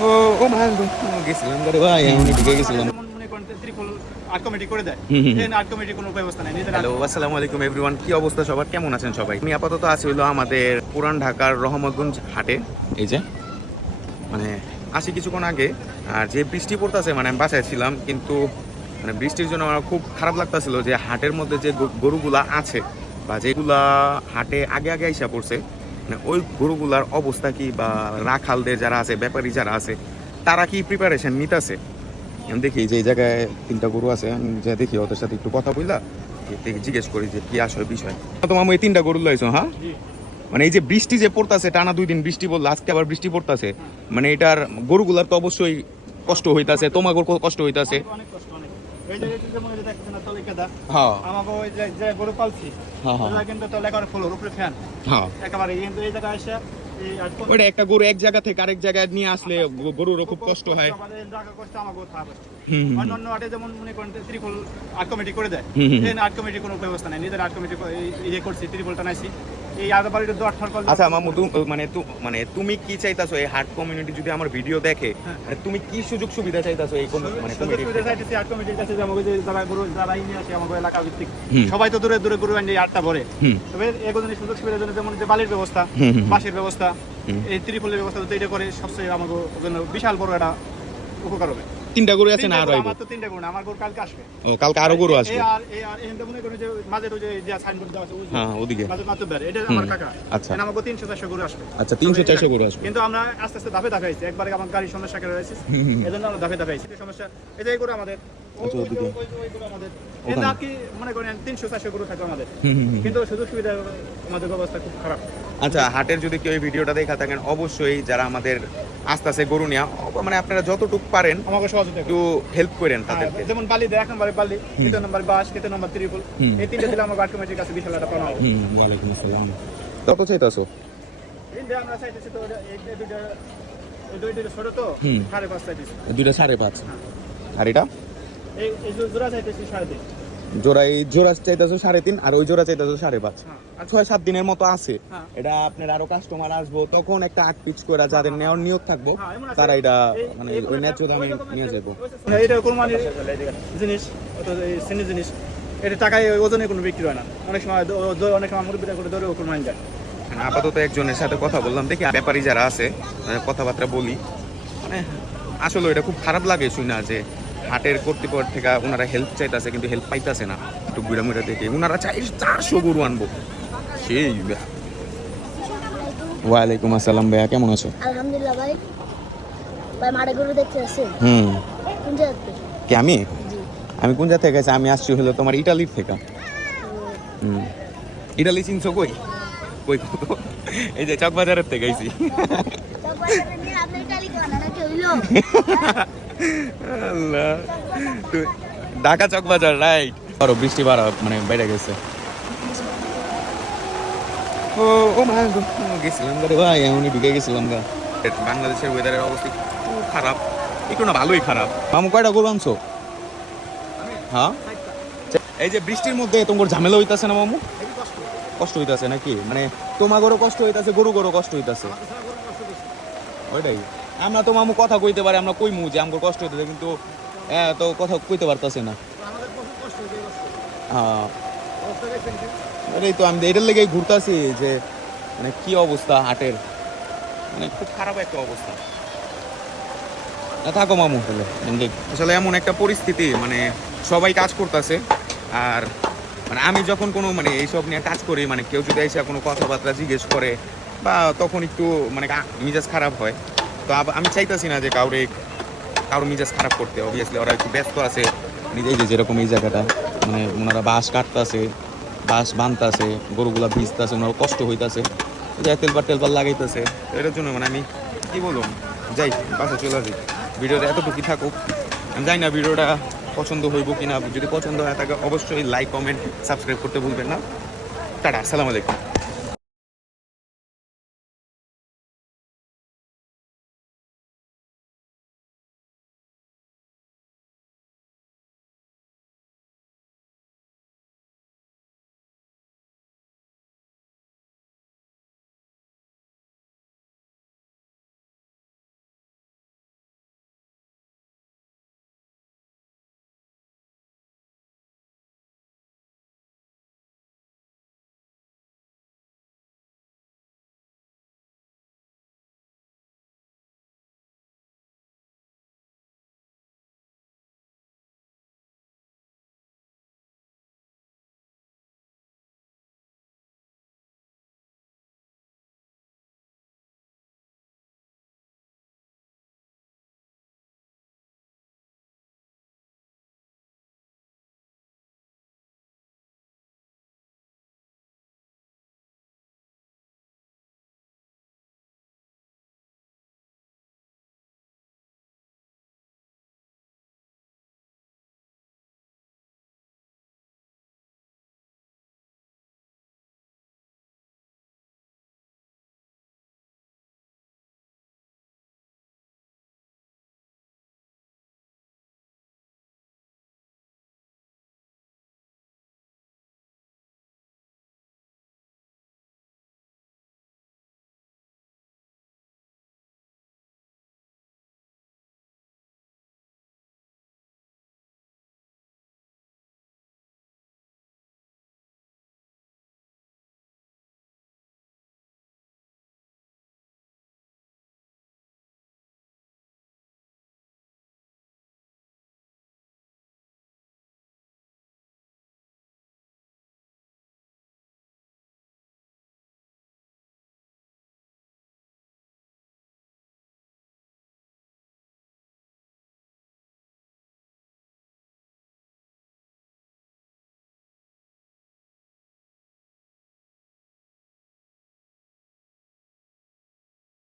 ও ভাই গেছিলাম ভাই আমি ঢুকে গেছিলাম। কি অবস্থা সবার? কেমন আছেন সবাই? আমি আপাতত আছি হলো আমাদের পুরান ঢাকার রহমতগঞ্জ হাটে। এই যে? মানে আসি কিছুক্ষণ আগে আর যে বৃষ্টি পড়তেছে মানে আমি বাসায় ছিলাম কিন্তু মানে বৃষ্টির জন্য আমার খুব খারাপ লাগতেছিল যে হাটের মধ্যে যে গরু- গরুগুলা আছে বা যেগুলা হাটে আগে আগে আইসা পড়ছে মানে ওই গরুগুলার অবস্থা কি বা রাখালদের যারা আছে ব্যাপারী যারা আছে তারা কি প্রিপারেশন নিতেছে? আমি দেখি যে এই জায়গায় তিনটা গরু আছে আমি যে দেখি ওদের সাথে একটু কথা বললা দেখি জিজ্ঞেস করি যে কি আসলে বিষয়। তোমার এই তিনটা গরু লাইছো হ্যাঁ? মানে এই যে বৃষ্টি যে পড়তাছে টানা দুই দিন বৃষ্টি বলল আজকে আবার বৃষ্টি পড়তাছে। মানে এটার গরুগুলার তো অবশ্যই কষ্ট হইতাছে তোমার কষ্ট হইতাছে। এই যে এই যেমন এই দেখছেন না তলে কেদা হ্যাঁ। আমাকে ওই যে যে গরু পালছি হ্যাঁ, হ্যাঁ। কিন্তু তলে উপরে ফ্যান হ্যাঁ। একেবারে কিন্তু এই জায়গায় এসে এই ওইটা একটা গরু এক জায়গা থেকে আরেক জায়গায় নিয়ে আসলে গরুরও খুব কষ্ট হয়। আমাদের জায়গা করতে আমাকে। অন্যান্য আর্টে যেমন মনে করেন ত্রিপল আর্ট কমিটি করে দেয় আর্ট কমিটির কোনো ব্যবস্থা নেই নিজের আর্ট কমিটি ইয়ে করছি ত্রিপলটা নাইছি। এই আগে বাড়ির দর ঠর করলে আচ্ছা মামু মানে মানে তুমি কি চাইতাছো এই হার্ট কমিউনিটি যদি আমার ভিডিও দেখে হ্যাঁ। মানে তুমি কি সুযোগ সুবিধা চাইতাছো এই কমি- মানে কমিটি সুবিধা কমিটির কাছে যে আমাকে যে যারা গরু যারা নিয়ে আসে আমাকে এলাকা ভিত্তিক সবাই তো দূরে দূরে গরু আটটা ভরে তবে এগুলোর সুযোগ সুবিধার জন্য যেমন যে বালির ব্যবস্থা। বাঁশের ব্যবস্থা এই ত্রিপলের ব্যবস্থা যদি এটা করে সবচেয়ে আমাকে জন্য বিশাল বড় একটা উপকার হবে। তিনটা গরু আছে না আর আইবো? আমার তো তিনটা গরু আমার গরু কালকে আসবে। ও, কালকে আরও গরু আসবে? আর এই আর এই মনে করেন যে মাঝে রোজে যে সাইন সাইনবোর্ড দেওয়া আছে হ্যাঁ ওদিকে। মাঝে মাত্র বের এটা আমার কাকা। আচ্ছা। আমার আমাকে তিনশো চারশো গরু আসবে। আচ্ছা 300 400 গরু আসবে। কিন্তু আমরা আস্তে আস্তে ধাপে ধাপে আইছি। একবারে আমার গাড়ি সমস্যা করে রয়েছে হুম, হুম। এই জন্য আমরা ধাপে ধাপে আইছি। সমস্যা এই যে এই গরু আমাদের। আচ্ছা, ওদিকে। ওই- ওই গরু আমাদের। ওখানে। কিন্তু আর কি মনে করেন তিনশো চারশো গরু থাকবে আমাদের। কিন্তু সুযোগ সুবিধা আমাদের ব্যবস্থা খুব খারাপ। আচ্ছা হাটের যদি কেউ এই ভিডিওটা দেখা থাকেন অবশ্যই যারা আমাদের আস্তে আস্তে গরু নেওয়া মানে আপনারা যতটুক পারেন আমাকে সহযোগিতা একটু হেল্প করেন হ্যাঁ, তাদেরকে। যেমন বালি এক নম্বরে বালি দ্বিতীয় নম্বর বাস তৃতীয় নম্বর ত্রিপুল। এই তিনটে দিলে আমার বাট কমিটির কাছে বিশাল একটা হুম ওয়ালাইকুম আসসালাম। কত চাইতাছো? আমরা চাইতেছি তো দুইটা দুইটা ছোট তো সাড়ে পাঁচ চাইতেছি। দুইটা সাড়ে পাঁচ। আর এটা? জোড়া সাড়ে তিন। এই জোড়া চাইতেছো সাড়ে তিন আর ওই জোড়া চাইতেছো সাড়ে পাঁচ। হ্যাঁ ছয় সাত দিনের মতো আছে। হ্যাঁ। এটা আপনার আরও কাস্টমার আসব তখন একটা আট পিচ করে যাদের নেওয়ার নিয়োগ থাকব হ্যাঁ। তারা এটা মানে ওই ন্যায্য দামে নিয়ে যাব। এটা কোরবানির জিনিস এটা টাকায় ওজনে কোনো বিক্রি হয় না। অনেক সময় অনেক সময় মুরব্বীরা করে ধরে কোরবানি যায় মানে আপাতত একজনের সাথে কথা বললাম দেখি ব্যাপারী যারা আছে মানে কথাবার্তা বলি। মানে আসলে এটা খুব খারাপ লাগে শুই না যে হাটের কর্তৃপক্ষ থেকে ওনারা হেল্প চাইতেছে কিন্তু হেল্প পাইতেছে না। একটু ঘুরা মুড়া দেখে ওনারা চাই চারশো গরু আনব। সেই ওয়ালাইকুম আসসালাম ভাইয়া কেমন আছো? আলহামদুলিল্লাহ ভাই। ভাই মাঠে গরু দেখতে আসছেন হুম। কোন জায়গা থেকে? কি আমি? জি। আমি কোন জায়গা থেকে আমি আসছি হলো তোমার ইটালির থেকে। হুম। ইটালি চিনছো কই? কই? এই যে চকবাজারের থেকে আইছি চকবাজারে নিয়ে আপনি ইটালি কোন নাকি হইল ঢাকা চকবাজার রাইট আরও বৃষ্টি বাড়া মানে বেড়ে গেছে। ও ও মা গেছিলাম রে ভাই, এমনই ঢুকে গেছিলাম গা। বাংলাদেশের ওয়েদারের অবস্থা খুব খারাপ, একটু না ভালোই খারাপ। মামু, কয়টা গরু আনছো? হ্যাঁ? এই যে বৃষ্টির মধ্যে তোমার ঝামেলা হইতাছে না মামু? কষ্ট হইতাছে নাকি? মানে তোমার গরু কষ্ট হইতাছে, গরু গরু কষ্ট হইতাছে। ওইটাই। আমরা তো মামু কথা কইতে পারি আমরা কইমু যে আমার কষ্ট হইতেছে কিন্তু হ্যাঁ তো কথা কইতে পারতাছে না। হ্যাঁ। এই তো আমি এটার লেগে ঘুরতাছি যে মানে কি অবস্থা হাটের? মানে খুব খারাপ একটা অবস্থা। না, থাকো মামু। আসলে এমন একটা পরিস্থিতি মানে সবাই কাজ করতেছে আর মানে আমি যখন কোনো মানে এইসব নিয়ে কাজ করি মানে কেউ যদি এসে কোনো কথাবার্তা জিজ্ঞেস করে বা তখন একটু মানে মিজাজ খারাপ হয়। তো আমি চাইতাছি না যে কাউরে কারও মেজাজ খারাপ করতে অবভিয়াসলি ওরা একটু ব্যস্ত আছে। নিজেই যে যেরকম এই জায়গাটা মানে ওনারা বাঁশ কাটতাছে, বাঁশ বানতাছে, গরুগুলা ভিজতাছে, ওনারা কষ্ট হইতাছে। যাই তেলবার টেলবার লাগাইতেছে এটার জন্য মানে আমি কী বলুন যাই, বাসে চলে আসি। ভিডিওটা এতটুকুই থাকুক। আমি জানি না ভিডিওটা পছন্দ হইব কিনা, যদি পছন্দ হয় তাকে অবশ্যই লাইক কমেন্ট সাবস্ক্রাইব করতে ভুলবেন না। টাটা, আসসালামু আলাইকুম।